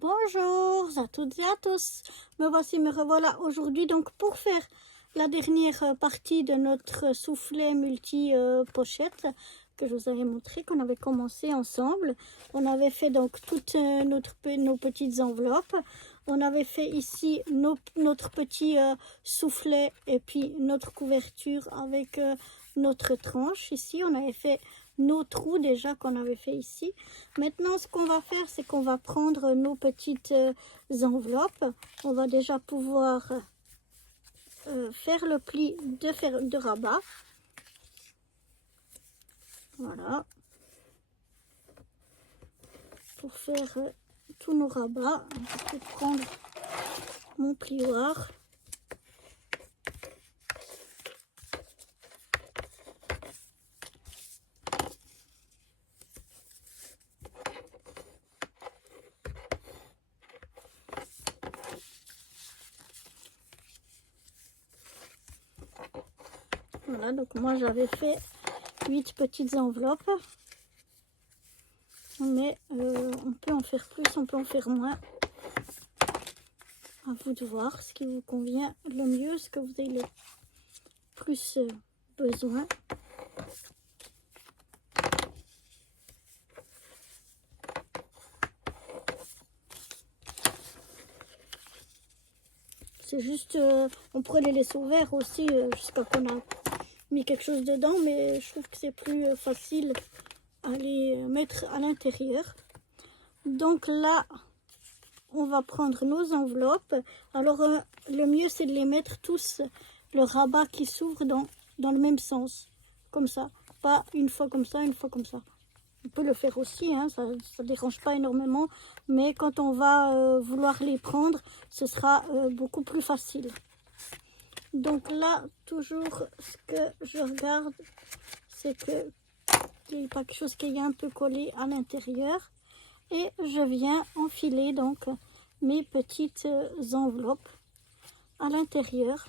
Bonjour à toutes et à tous, me revoilà aujourd'hui donc pour faire la dernière partie de notre soufflet multi-pochette que je vous avais montré, qu'on avait commencé ensemble. On avait fait donc toutes nos petites enveloppes, on avait fait ici notre petit soufflet et puis notre couverture avec notre tranche. Ici on avait fait nos trous déjà qu'on avait fait ici. Maintenant ce qu'on va faire, c'est qu'on va prendre nos petites enveloppes. On va déjà pouvoir faire le pli de rabat. Voilà. Pour faire tous nos rabats, je vais prendre mon plioir. Voilà, donc moi j'avais fait 8 petites enveloppes. Mais on peut en faire plus, on peut en faire moins. À vous de voir ce qui vous convient le mieux, ce que vous avez le plus besoin. C'est juste, on pourrait les laisser ouverts aussi jusqu'à qu'on a mis quelque chose dedans, mais je trouve que c'est plus facile à les mettre à l'intérieur. Donc là, on va prendre nos enveloppes. Alors le mieux c'est de les mettre tous, le rabat qui s'ouvre dans le même sens, comme ça, pas une fois comme ça, une fois comme ça. On peut le faire aussi, hein, ça ne dérange pas énormément, mais quand on va vouloir les prendre, ce sera beaucoup plus facile. Donc là, toujours ce que je regarde, c'est qu'il n'y ait pas quelque chose qui est un peu collé à l'intérieur. Et je viens enfiler donc mes petites enveloppes à l'intérieur.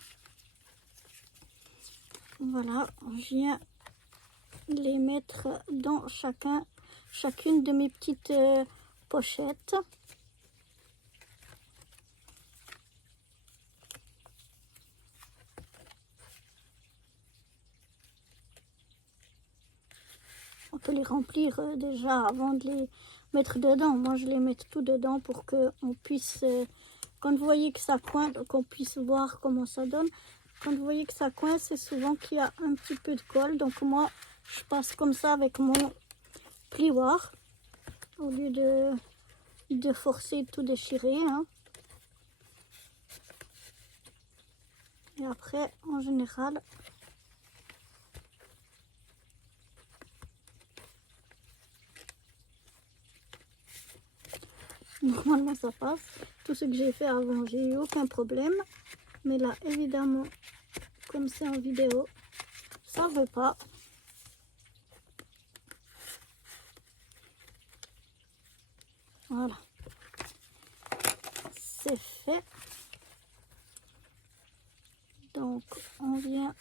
Voilà, je viens les mettre dans chacune de mes petites pochettes. On peut les remplir déjà avant de les mettre dedans. Moi je les mets tout dedans pour que on puisse, quand vous voyez que ça coince, qu'on puisse voir comment ça donne. Quand vous voyez que ça coince, c'est souvent qu'il y a un petit peu de colle. Donc moi je passe comme ça avec mon plioir au lieu de forcer de tout déchirer, hein. Et après en général normalement ça passe. Tout ce que j'ai fait avant, j'ai eu aucun problème, mais là évidemment comme c'est en vidéo, ça veut pas. Voilà, c'est fait. Donc on vient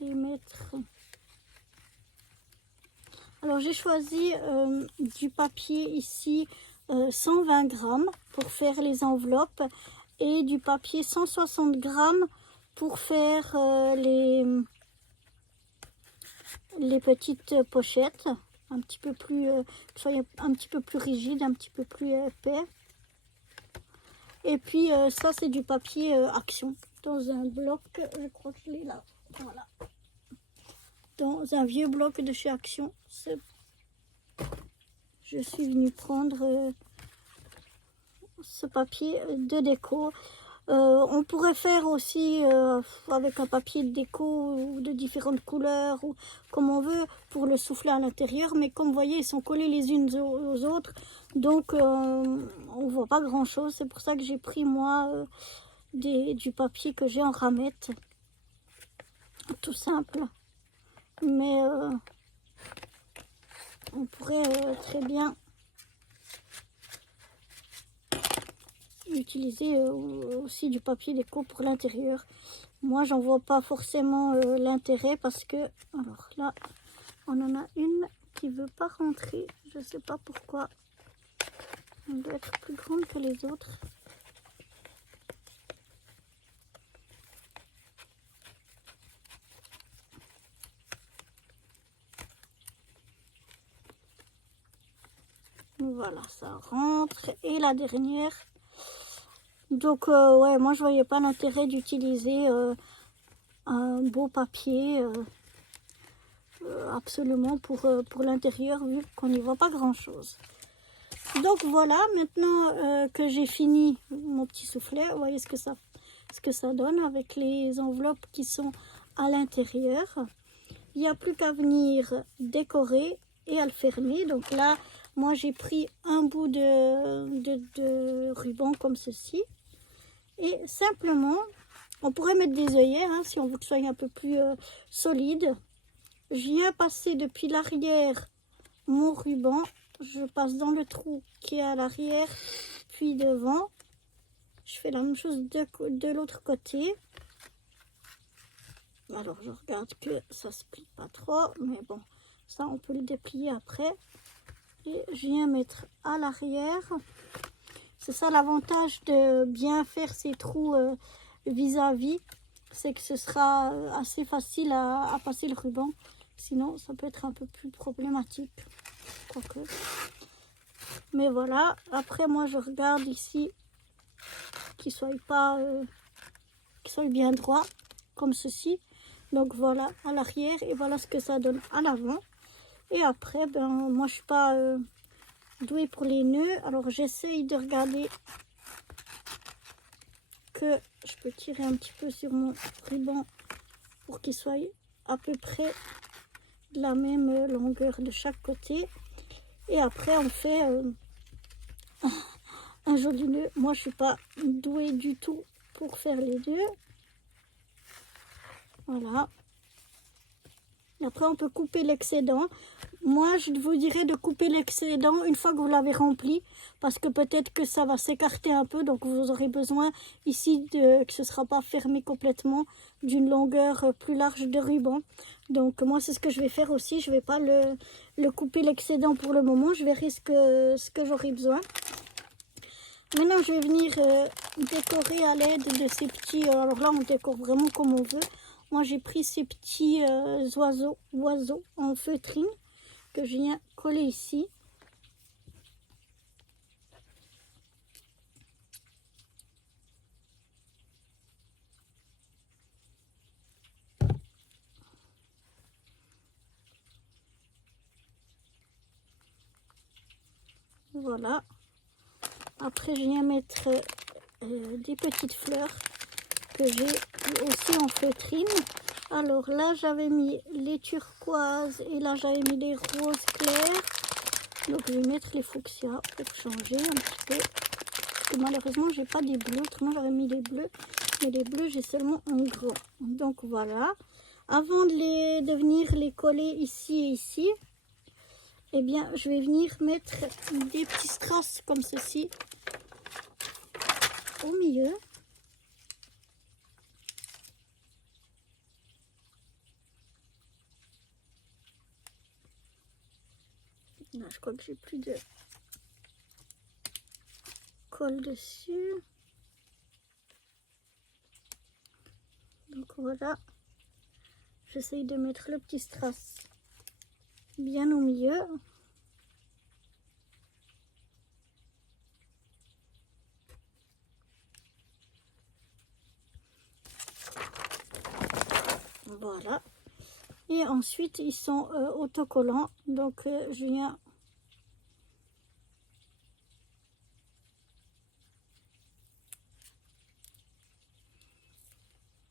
les mettre. Alors j'ai choisi du papier ici 120 grammes pour faire les enveloppes et du papier 160 grammes pour faire les petites pochettes, un petit peu plus, un petit peu plus rigide, un petit peu plus épais. Et puis ça c'est du papier Action dans un bloc, je crois que je l'ai là, voilà, dans un vieux bloc de chez Action. Je suis venue prendre ce papier de déco. On pourrait faire aussi avec un papier de déco de différentes couleurs ou comme on veut pour le souffler à l'intérieur, mais comme vous voyez ils sont collés les unes aux autres, donc on voit pas grand chose. C'est pour ça que j'ai pris moi du papier que j'ai en ramette, tout simple, mais on pourrait très bien utiliser aussi du papier déco pour l'intérieur. Moi j'en vois pas forcément l'intérêt parce que, alors là on en a une qui veut pas rentrer, je sais pas pourquoi. Elle doit être plus grande que les autres. Voilà, ça rentre. Et la dernière. Donc, ouais, moi, je voyais pas l'intérêt d'utiliser un beau papier absolument pour l'intérieur, vu qu'on n'y voit pas grand-chose. Donc, voilà, maintenant que j'ai fini mon petit soufflet, vous voyez ce que ça donne avec les enveloppes qui sont à l'intérieur. Il n'y a plus qu'à venir décorer et à le fermer. Donc là, moi, j'ai pris un bout de ruban comme ceci. Et simplement, on pourrait mettre des œillets hein, si on veut que ce soit un peu plus solide. Je viens passer depuis l'arrière mon ruban. Je passe dans le trou qui est à l'arrière, puis devant. Je fais la même chose de l'autre côté. Alors, je regarde que ça se plie pas trop, mais bon, ça, on peut le déplier après. Et je viens mettre à l'arrière. C'est ça l'avantage de bien faire ces trous vis-à-vis. C'est que ce sera assez facile à passer le ruban. Sinon, ça peut être un peu plus problématique. Quoique. Mais voilà. Après, moi, je regarde ici qu'il soit bien droit, comme ceci. Donc voilà à l'arrière et voilà ce que ça donne à l'avant. Et après, ben moi je suis pas douée pour les nœuds. Alors j'essaye de regarder que je peux tirer un petit peu sur mon ruban pour qu'il soit à peu près de la même longueur de chaque côté. Et après on fait un joli nœud. Moi je suis pas douée du tout pour faire les nœuds. Voilà. Et après, on peut couper l'excédent. Moi, je vous dirais de couper l'excédent une fois que vous l'avez rempli. Parce que peut-être que ça va s'écarter un peu. Donc, vous aurez besoin ici que ce ne sera pas fermé complètement d'une longueur plus large de ruban. Donc, moi, c'est ce que je vais faire aussi. Je ne vais pas le couper l'excédent pour le moment. Je verrai ce que j'aurai besoin. Maintenant, je vais venir décorer à l'aide de ces petits... alors là, on décore vraiment comme on veut. Moi, j'ai pris ces petits oiseaux en feutrine que je viens coller ici. Voilà. Après, je viens mettre des petites fleurs que j'ai aussi en feutrine. Alors là, j'avais mis les turquoises et là, j'avais mis les roses clairs. Donc, je vais mettre les fuchsias pour changer un petit peu. Parce que malheureusement, j'ai pas des bleus. Autrement, j'aurais mis les bleus. Mais les bleus, j'ai seulement un gros. Donc, voilà. Avant de venir les coller ici et ici, eh bien, je vais venir mettre des petits strass comme ceci au milieu. Là, je crois que j'ai plus de colle dessus. Donc voilà, j'essaye de mettre le petit strass bien au milieu. Voilà. Et ensuite, ils sont autocollants. Donc, je viens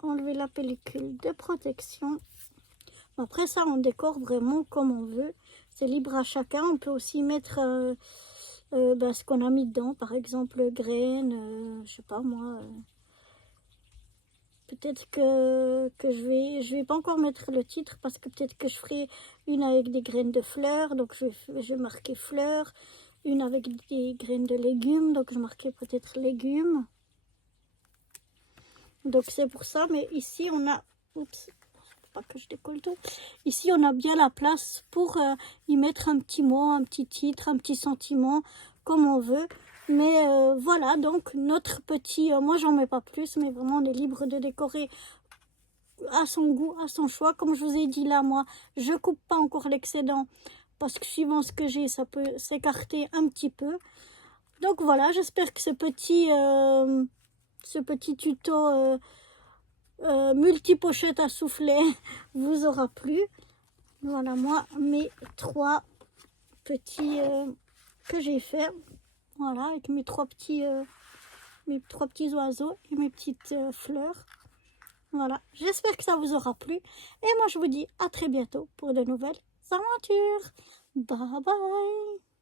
enlever la pellicule de protection. Après ça, on décore vraiment comme on veut. C'est libre à chacun. On peut aussi mettre ce qu'on a mis dedans. Par exemple, graines, je sais pas moi. Peut-être que je vais pas encore mettre le titre parce que peut-être que je ferai une avec des graines de fleurs. Donc, je vais marquer fleurs. Une avec des graines de légumes. Donc, je marquais peut-être légumes. Donc, c'est pour ça. Mais ici, on a... Oups. pas que je décolle tout. Ici, on a bien la place pour y mettre un petit mot, un petit titre, un petit sentiment, comme on veut. Mais voilà, donc notre petit... moi, j'en mets pas plus, mais vraiment, on est libre de décorer à son goût, à son choix. Comme je vous ai dit là, moi, je coupe pas encore l'excédent parce que suivant ce que j'ai, ça peut s'écarter un petit peu. Donc voilà, j'espère que ce petit tuto multi-pochette à souffler vous aura plu. Voilà, moi, mes 3 petits que j'ai fait. Voilà, avec mes 3 petits oiseaux et mes petites fleurs. Voilà, j'espère que ça vous aura plu. Et moi, je vous dis à très bientôt pour de nouvelles aventures. Bye bye.